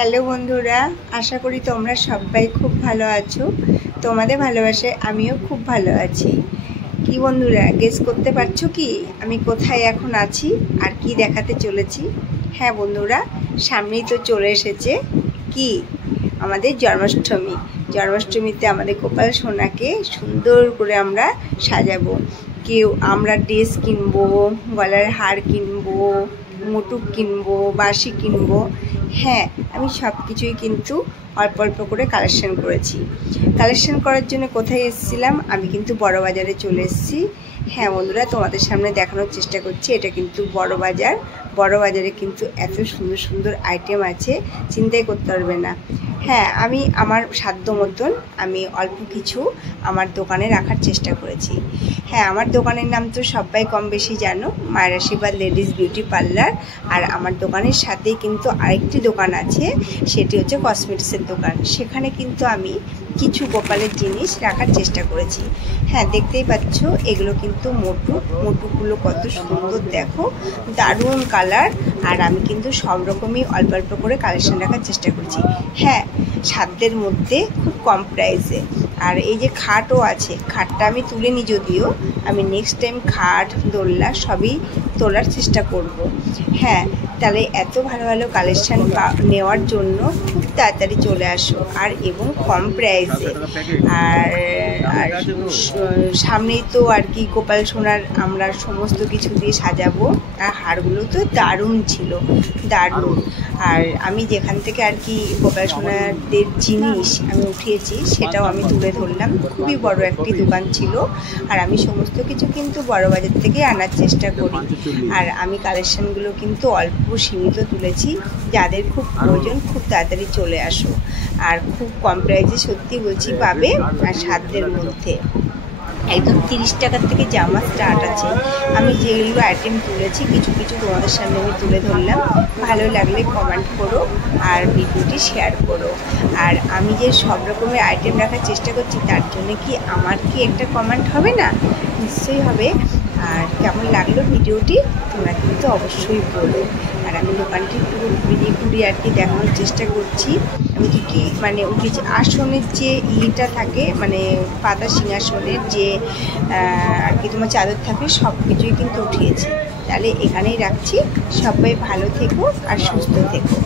Hello বন্ধুরা, আশা করি তোমরা সবাই খুব ভালো আছো। তোমাদের ভালোবাসায় আমিও খুব ভালো আছি। কি বন্ধুরা, গেস করতে পারছো কি আমি কোথায় এখন আছি আর কি দেখাতে চলেছি? হ্যাঁ বন্ধুরা, সামনেই তো চলে এসেছে কি আমাদের জন্মাষ্টমী। জন্মাষ্টমীতে আমাদের গোপাল সোনাকে সুন্দর করে আমরা সাজাবো। কেউ আমরা ড্রেস কিনবো, গলার হার কিনবো, মুটুক কিনবো, বাঁশি কিনবো। হ্যাঁ, আমি সব কিছুই কিন্তু অল্প অল্প করে কালেকশন করেছি। কালেকশন করার জন্য কোথায় এসেছিলাম? আমি কিন্তু বড় বাজারে চলে এসেছি। হ্যাঁ বন্ধুরা, তোমাদের সামনে দেখানোর চেষ্টা করছি। এটা কিন্তু বড় বাজার। বড় বাজারে কিন্তু এত সুন্দর সুন্দর আইটেম আছে, চিন্তাই করতে পারবে না। হ্যাঁ, আমি আমার সাধ্য মতন আমি অল্প কিছু আমার দোকানে রাখার চেষ্টা করেছি। হ্যাঁ, আমার দোকানের নাম তো সবাই কম বেশি জানো, মায়ের আশীর্বাদ লেডিস বিউটি পার্লার। আর আমার দোকানের সাথেই কিন্তু আরেকটি দোকান আছে, সেটি হচ্ছে কসমেটিক্সের দোকান। সেখানে কিন্তু আমি কিছু গোপালের জিনিস রাখার চেষ্টা করেছি। হ্যাঁ, দেখতেই পাচ্ছ এগুলো কিন্তু মোটুগুলো কত সুন্দর, দেখো দারুণ কালার। আর আমি কিন্তু সব রকমই অল্প অল্প করে কালেকশন রাখার চেষ্টা করছি। হ্যাঁ, সাধ্যের মধ্যে খুব কম প্রাইসে। আর এই যে খাটও আছে, খাটটা আমি তুলিনি, যদিও আমি নেক্সট টাইম খাট দোলনা সবই তোলার চেষ্টা করব। হ্যাঁ, তাহলে এত ভালো ভালো কালেকশান নেওয়ার জন্য খুব তাড়াতাড়ি চলে আসো, আর এবং কম প্রাইসে। আর আর সামনেই তো আর কি গোপাল সোনার আমরা সমস্ত কিছু দিয়ে সাজাবো। আর হারগুলো তো দারুণ ছিল, দারুণ। আর আমি যেখান থেকে আর কি গোপাল সোনাদের জিনিস আমি উঠিয়েছি সেটাও আমি তুলে ধরলাম। খুবই বড় একটি দোকান ছিল, আর আমি সমস্ত কিছু কিন্তু বড় বাজার থেকে আনার চেষ্টা করি। আর আমি কালেকশানগুলো কিন্তু অল্প সীমিত তুলেছি। যাদের খুব প্রয়োজন খুব তাড়াতাড়ি চলে আসো, আর খুব কম প্রাইসে সত্যি বলছি পাবে, আর সাধ্যের মধ্যে। একদম 30 টাকার থেকে জামা স্টার্ট আছে। আমি যেগুলো আইটেম তুলেছি কিছু কিছু তোমাদের সামনে আমি তুলে ধরলাম। ভালো লাগলে কমেন্ট করো আর ভিডিওটি শেয়ার করো। আর আমি যে সব রকমের আইটেম রাখার চেষ্টা করছি, তার জন্য কি আমার কি একটা কমেন্ট হবে না? নিশ্চয়ই হবে। আর কেমন লাগলো ভিডিওটি তোমরা কিন্তু অবশ্যই বলো। আর আমি দোকানটি পুরো ঘুরিয়ে আর কি দেখানোর চেষ্টা করছি। আমি কি মানে উঠেছি আসনের যে ইটা থাকে, মানে পাতা সিংহাসনের যে আর কি তোমার চাদর থাকে, সব কিছুই কিন্তু উঠিয়েছি। তাহলে এখানেই রাখছি। সবাই ভালো থেকো আর সুস্থ থেকো।